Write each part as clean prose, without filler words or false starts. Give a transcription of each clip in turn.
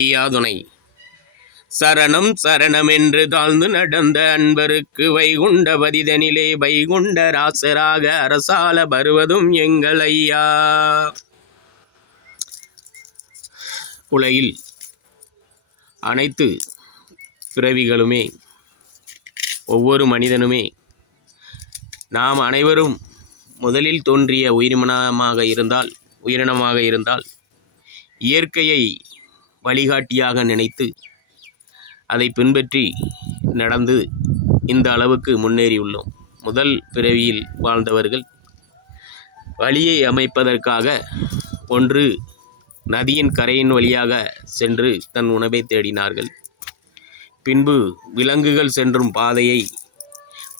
துணை சரணம் சரணமென்று தாழ்ந்து நடந்த அன்பருக்கு வைகுண்ட பதிதனிலே வைகுண்ட ராசராக அரசால வருவதும் எங்கள் ஐயா. உலகில் அனைத்து பிறவிகளுமே ஒவ்வொரு மனிதனுமே நாம் அனைவரும் முதலில் தோன்றிய உயிரினமாக இருந்தால் இயற்கையை வழிகாட்டியாக நினைத்து அதை பின்பற்றி நடந்து இந்த அளவுக்கு முன்னேறியுள்ளோம். முதல் பிறவியில் வாழ்ந்தவர்கள் வழியை அமைப்பதற்காக ஒன்று நதியின் கரையின் வழியாக சென்று தன் உணவை தேடினார்கள். பின்பு விலங்குகள் சென்றும்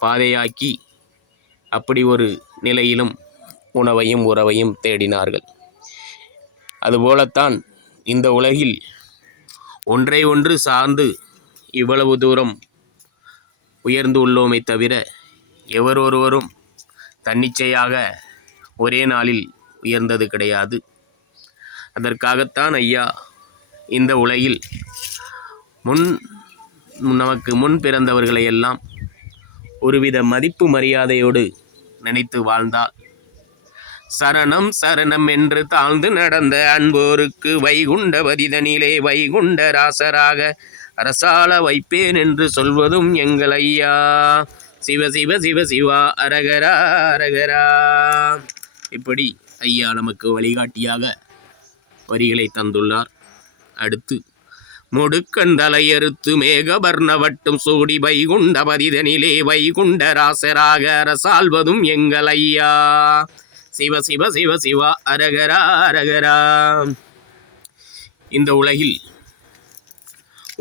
பாதையாக்கி அப்படி ஒரு நிலையிலும் உணவையும் உறவையும் தேடினார்கள். அதுபோலத்தான் இந்த உலகில் ஒன்றை ஒன்று சார்ந்து இவ்வளவு தூரம் உயர்ந்து உள்ளோமே தவிர எவரொருவரும் தன்னிச்சையாக ஒரே நாளில் உயர்ந்தது கிடையாது. அதற்காகத்தான் ஐயா இந்த உலகில் நமக்கு முன் பிறந்தவர்களை எல்லாம் ஒருவித மதிப்பு மரியாதையோடு நினைத்து வாழ்ந்தால் சரணம் சரணம் என்று தாழ்ந்து நடந்த அன்போருக்கு வைகுண்ட பதிதனிலே வைகுண்ட ராசராக அரசால வைப்பேன் என்று சொல்வதும் எங்கள் ஐயா. சிவ சிவ சிவ சிவா அரகரா அரகரா. இப்படி ஐயா நமக்கு வழிகாட்டியாக வரிகளை தந்துள்ளார். அடுத்து முடுக்கன் தலையறுத்து மேகவர்ண வட்டும் சூடி வைகுண்ட பதிதனிலே வைகுண்ட ராசராக அரசால்வதும் எங்கள் ஐயா. சிவ சிவ சிவ சிவா அரகரா அரகரா. இந்த உலகில்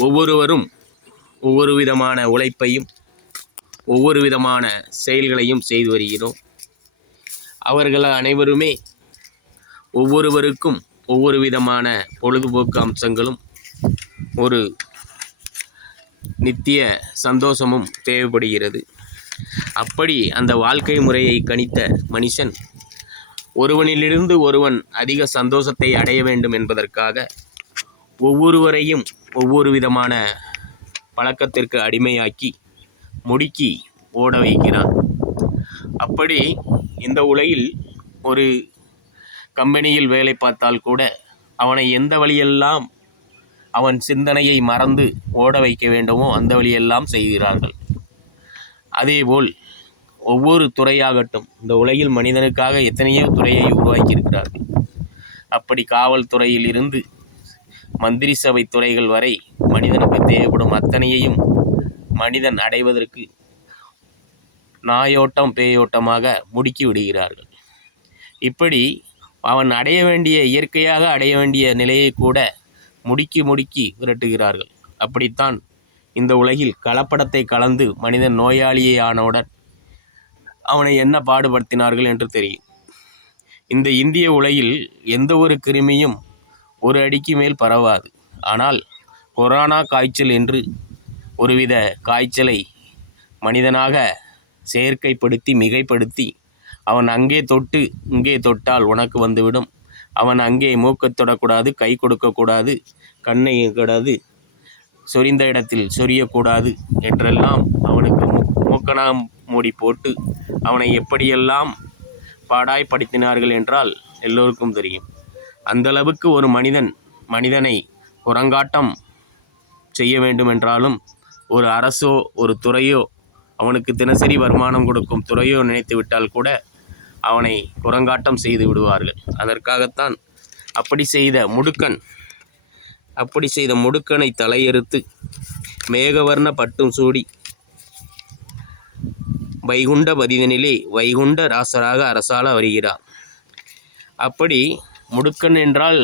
ஒவ்வொருவரும் ஒவ்வொரு விதமான உழைப்பையும் ஒவ்வொரு விதமான செயல்களையும் செய்து வருகிறோம். அவர்கள் அனைவருமே ஒவ்வொருவருக்கும் ஒவ்வொரு விதமான பொழுதுபோக்கு அம்சங்களும் ஒரு நித்திய சந்தோஷமும் தேவைப்படுகிறது. அப்படி அந்த வாழ்க்கை முறையை கணித்த மனுஷன் ஒருவனிலிருந்து ஒருவன் அதிக சந்தோஷத்தை அடைய வேண்டும் என்பதற்காக ஒவ்வொருவரையும் ஒவ்வொரு விதமான பழக்கத்திற்கு அடிமையாக்கி முடுக்கி ஓட வைக்கிறான். அப்படி இந்த உலகில் ஒரு கம்பெனியில் வேலை பார்த்தால் கூட அவனை எந்த வழியெல்லாம் அவன் சிந்தனையை மறந்து ஓட வைக்க வேண்டுமோ அந்த வழியெல்லாம் செய்கிறார்கள். அதேபோல் ஒவ்வொரு துறையாகட்டும், இந்த உலகில் மனிதனுக்காக எத்தனையோ துறையை உருவாக்கியிருக்கிறார்கள். அப்படி காவல்துறையில் இருந்து மந்திரி சபை துறைகள் வரை மனிதனுக்கு தேவைப்படும் அத்தனையையும் மனிதன் அடைவதற்கு நாயோட்டம் பேயோட்டமாக முடுக்கி விடுகிறார்கள். இப்படி அவன் அடைய வேண்டிய இயற்கையாக அடைய வேண்டிய நிலையை கூட முடுக்கி விரட்டுகிறார்கள். அப்படித்தான் இந்த உலகில் கலப்படத்தை கலந்து மனிதன் நோயாளியே ஆனவுடன் அவனை என்ன பாடுபடுத்தினார்கள் என்று தெரியும். இந்த இந்திய உலகில் எந்த ஒரு கிருமியும் ஒரு அடிக்கு மேல் பரவாது. ஆனால் கொரோனா காய்ச்சல் என்று ஒருவித காய்ச்சலை மனிதனாக செயற்கைப்படுத்தி மிகைப்படுத்தி அவன் அங்கே தொட்டு இங்கே தொட்டால் உனக்கு வந்துவிடும், அவன் அங்கே மூக்கை தொடக்கூடாது, கை கொடுக்கக்கூடாது, கண்ணை கூடாது, சொரிந்த இடத்தில் சொரியக்கூடாது என்றெல்லாம் அவனுக்கு மூக்கணாம் மூடி போட்டு அவனை எப்படியெல்லாம் பாடாய்படுத்தினார்கள் என்றால் எல்லோருக்கும் தெரியும். அந்தளவுக்கு ஒரு மனிதனை குரங்காட்டம் செய்ய வேண்டுமென்றாலும் ஒரு அரசோ ஒரு துறையோ அவனுக்கு தினசரி வருமானம் கொடுக்கும் துறையோ நினைத்து விட்டால் கூட அவனை குரங்காட்டம் செய்து விடுவார்கள். அதற்காகத்தான் அப்படி செய்த முடுக்கனை தலையறுத்து மேகவர்ண பட்டும் சூடி வைகுண்ட பதிதனிலே வைகுண்ட ராசராக அரசால வருகிறார். அப்படி முடுக்கன் என்றால்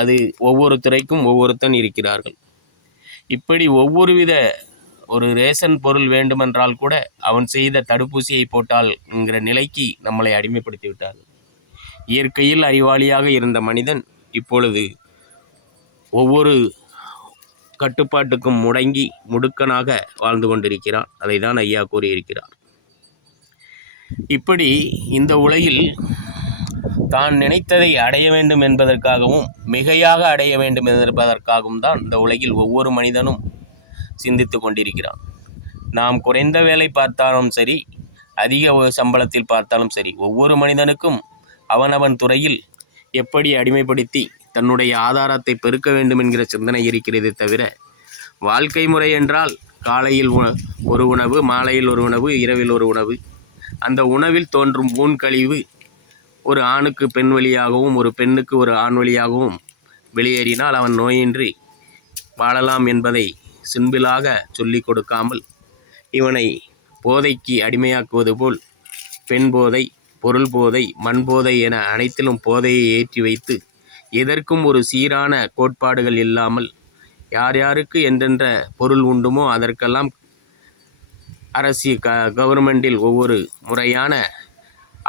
அது ஒவ்வொரு துறைக்கும் ஒவ்வொருத்தன் இருக்கிறார்கள். இப்படி ஒரு ரேஷன் பொருள் வேண்டுமென்றால் கூட அவன் செய்த தடுப்பூசியை போட்டால் என்கிற நிலைக்கு நம்மளை அடிமைப்படுத்தி விட்டார்கள். இயற்கையில் அறிவாளியாக இருந்த மனிதன் இப்பொழுது ஒவ்வொரு கட்டுப்பாட்டுக்கும் முடங்கி முடுக்கனாக வாழ்ந்து கொண்டிருக்கிறான். அதை தான் ஐயா கூறியிருக்கிறார். இப்படி இந்த உலகில் தான் நினைத்ததை அடைய வேண்டும் என்பதற்காகவும் மிகையாக அடைய வேண்டும் என்பதற்காகவும் தான் இந்த உலகில் ஒவ்வொரு மனிதனும் சிந்தித்து கொண்டிருக்கிறான். நாம் குறைந்த வேலை பார்த்தாலும் சரி, அதிக சம்பளத்தில் பார்த்தாலும் சரி, ஒவ்வொரு மனிதனுக்கும் அவனவன் துறையில் எப்படி அடிமைப்படுத்தி தன்னுடைய ஆதாரத்தை பெருக்க வேண்டும் என்கிற சிந்தனை இருக்கிறதே தவிர, வாழ்க்கை முறை என்றால் காலையில் ஒரு உணவு, மாலையில் ஒரு உணவு, இரவில் ஒரு உணவு, அந்த உணவில் தோன்றும் ஊன் கழிவு ஒரு ஆணுக்கு பெண் வழியாகவும் ஒரு பெண்ணுக்கு ஒரு ஆண் வழியாகவும் வெளியேறினால் அவன் நோயின்றி வாழலாம் என்பதை சிம்பிளாக சொல்லிக் கொடுக்காமல் இவனை போதைக்கு அடிமையாக்குவது போல் பெண் போதை, பொருள் போதை, மண் போதை என அனைத்திலும் போதையை ஏற்றி வைத்து எதற்கும் ஒரு சீரான கோட்பாடுகள் இல்லாமல் யார் யாருக்கு எந்தெந்த பொருள் உண்டுமோ அதற்கெல்லாம் கவர்மெண்டில் ஒவ்வொரு முறையான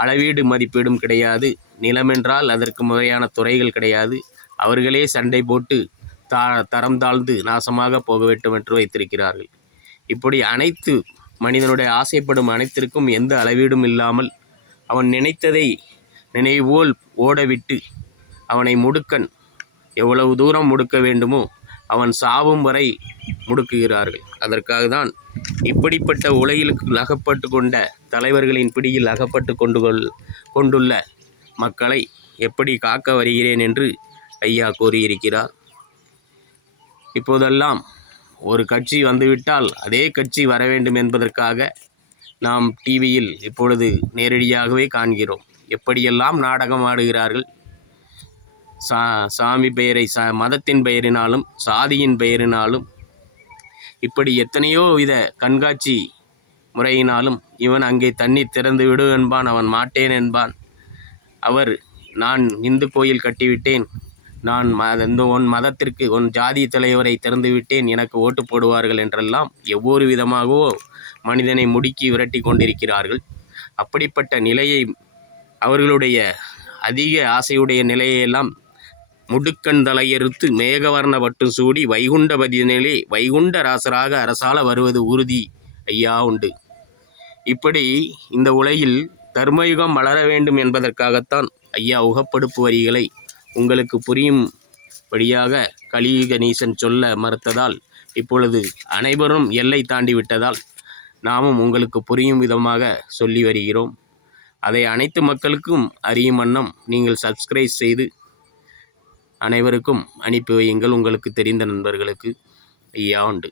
அளவீடு மதிப்பீடும் கிடையாது. நிலமென்றால் அதற்கு முறையான துறைகள் கிடையாது. அவர்களே சண்டை போட்டு தரம் தாழ்ந்து நாசமாக போக வேண்டும் என்று வைத்திருக்கிறார்கள். இப்படி அனைத்து மனிதனுடைய ஆசைப்படும் அனைத்திற்கும் எந்த அளவீடும் இல்லாமல் அவன் நினைத்ததை நினைவோல் ஓடவிட்டு அவனை முடுக்கன் எவ்வளவு தூரம் முடுக்க வேண்டுமோ அவன் சாவும் வரை முடுக்குகிறார்கள். அதற்காக தான் இப்படிப்பட்ட உலகில் அகப்பட்டு கொண்ட தலைவர்களின் பிடியில் அகப்பட்டு கொண்டுள்ள மக்களை எப்படி காக்க வருகிறேன் என்று ஐயா கூறியிருக்கிறார். இப்போதெல்லாம் ஒரு கட்சி வந்துவிட்டால் அதே கட்சி வர வேண்டும் என்பதற்காக நாம் டிவியில் இப்பொழுது நேரடியாகவே காண்கிறோம். எப்படியெல்லாம் நாடகம் ஆடுகிறார்கள். சாமி பெயரை மதத்தின் பெயரினாலும் சாதியின் பெயரினாலும் இப்படி எத்தனையோ வித கண்காட்சி முறையினாலும் இவன் அங்கே தண்ணீர் திறந்து விடு என்பான், அவன் மாட்டேன் என்பான். அவர் நான் இந்து கோயில் கட்டிவிட்டேன், நான் உன் மதத்திற்கு உன் ஜாதி தலைவரை திறந்து விட்டேன், எனக்கு ஓட்டு போடுவார்கள் என்றெல்லாம் ஒவ்வொரு விதமாகவோ மனிதனை முடுக்கி விரட்டி கொண்டிருக்கிறார்கள். அப்படிப்பட்ட நிலையை அவர்களுடைய அதிக ஆசையுடைய நிலையெல்லாம் முடுக்கன் தலையறுத்து மேகவர்ண பட்டும் சூடி வைகுண்டபதியிலே வைகுண்ட ராசராக அரசால வருவது உறுதி ஐயா உண்டு. இப்படி இந்த உலகில் தர்மயுகம் வளர வேண்டும் என்பதற்காகத்தான் ஐயா உகப்படுப்பு வரிகளை உங்களுக்கு புரியும்படியாக கலியுக நீசன் சொல்ல மறுத்ததால் இப்பொழுது அனைவரும் எல்லை தாண்டி விட்டதால் நாமும் உங்களுக்கு புரியும் விதமாக சொல்லி வருகிறோம். அதை அனைத்து மக்களுக்கும் அறியும் வண்ணம் நீங்கள் சப்ஸ்கிரைப் செய்து அனைவருக்கும் அனுப்பி வையுங்கள். உங்களுக்கு தெரிந்த நண்பர்களுக்கு ஐயா உண்டு.